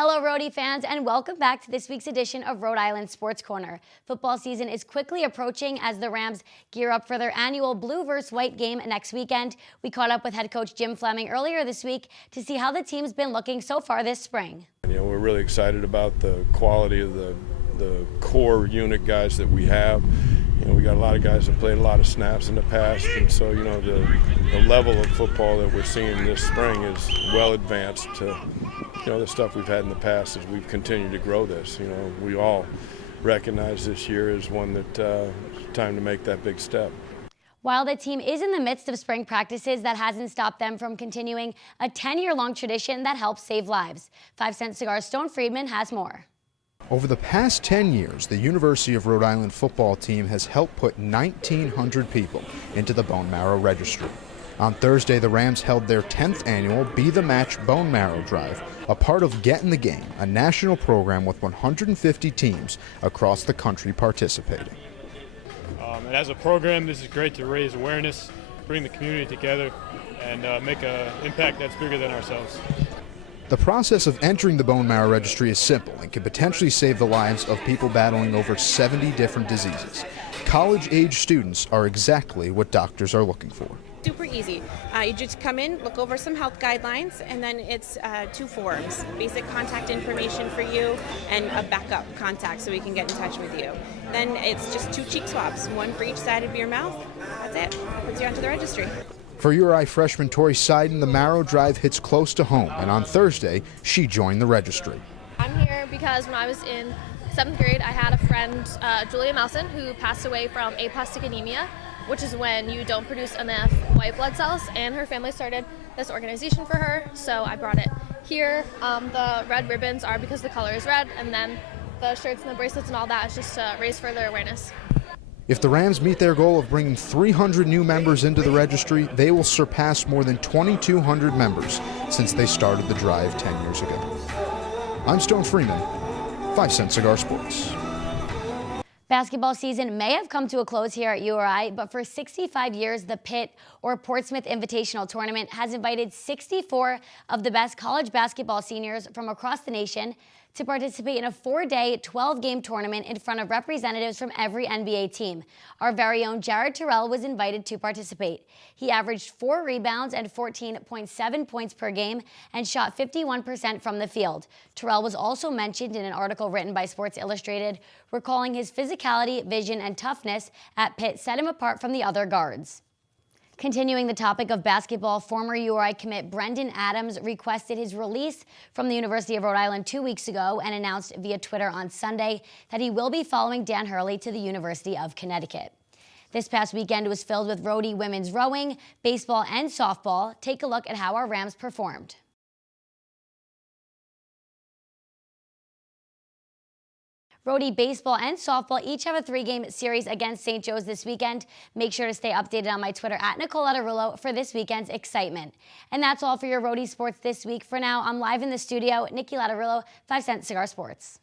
Hello, Rhody fans, and welcome back to this week's edition of Rhode Island Sports Corner. Football season is quickly approaching as the Rams gear up for their annual blue versus white game next weekend. We caught up with head coach Jim Fleming earlier this week to see how the team's been looking so far this spring. We're really excited about the quality of the core unit guys that we have. We got a lot of guys that played a lot of snaps in the past, and so the level of football that we're seeing this spring is well advanced to the stuff we've had in the past as we've continued to grow this. We all recognize this year as one that it's time to make that big step. While the team is in the midst of spring practices, that hasn't stopped them from continuing a 10-year-long tradition that helps save lives. 5 Cent Cigar's Stone Friedman has more. Over the past 10 years, the University of Rhode Island football team has helped put 1,900 people into the bone marrow registry. On Thursday, the Rams held their 10th annual Be the Match Bone Marrow Drive, a part of Get in the Game, a national program with 150 teams across the country participating. And as a program, this is great to raise awareness, bring the community together, and make an impact that's bigger than ourselves. The process of entering the bone marrow registry is simple and can potentially save the lives of people battling over 70 different diseases. College-age students are exactly what doctors are looking for. Super easy. You just come in, look over some health guidelines, and then it's 2 forms. Basic contact information for you and a backup contact so we can get in touch with you. Then it's just 2 cheek swabs, 1 for each side of your mouth. That's it. Puts you onto the registry. For URI freshman Tori Seiden, the Marrow Drive hits close to home, and on Thursday, she joined the registry. I'm here because when I was in 7th grade, I had a friend, Julia Mousen, who passed away from aplastic anemia, which is when you don't produce enough white blood cells, and her family started this organization for her, so I brought it here. The red ribbons are because the color is red, and then the shirts and the bracelets and all that is just to raise further awareness. If the Rams meet their goal of bringing 300 new members into the registry, they will surpass more than 2,200 members since they started the drive 10 years ago. I'm Stone Freeman, 5 Cent Cigar Sports. Basketball season may have come to a close here at URI, but for 65 years, the Pitt or Portsmouth Invitational Tournament has invited 64 of the best college basketball seniors from across the nation to participate in a 4-day, 12-game tournament in front of representatives from every NBA team. Our very own Jared Terrell was invited to participate. He averaged 4 rebounds and 14.7 points per game and shot 51% from the field. Terrell was also mentioned in an article written by Sports Illustrated, recalling his physicality, vision, and toughness at Pitt set him apart from the other guards. Continuing the topic of basketball, former URI commit Brendan Adams requested his release from the University of Rhode Island 2 weeks ago and announced via Twitter on Sunday that he will be following Dan Hurley to the University of Connecticut. This past weekend was filled with Rhody women's rowing, baseball, and softball. Take a look at how our Rams performed. Rhody baseball and softball each have a 3-game series against St. Joe's this weekend. Make sure to stay updated on my Twitter at Nicole Adarullo for this weekend's excitement. And that's all for your Rhody Sports this week. For now, I'm live in the studio. Nikki Ladarillo, 5 Cent Cigar Sports.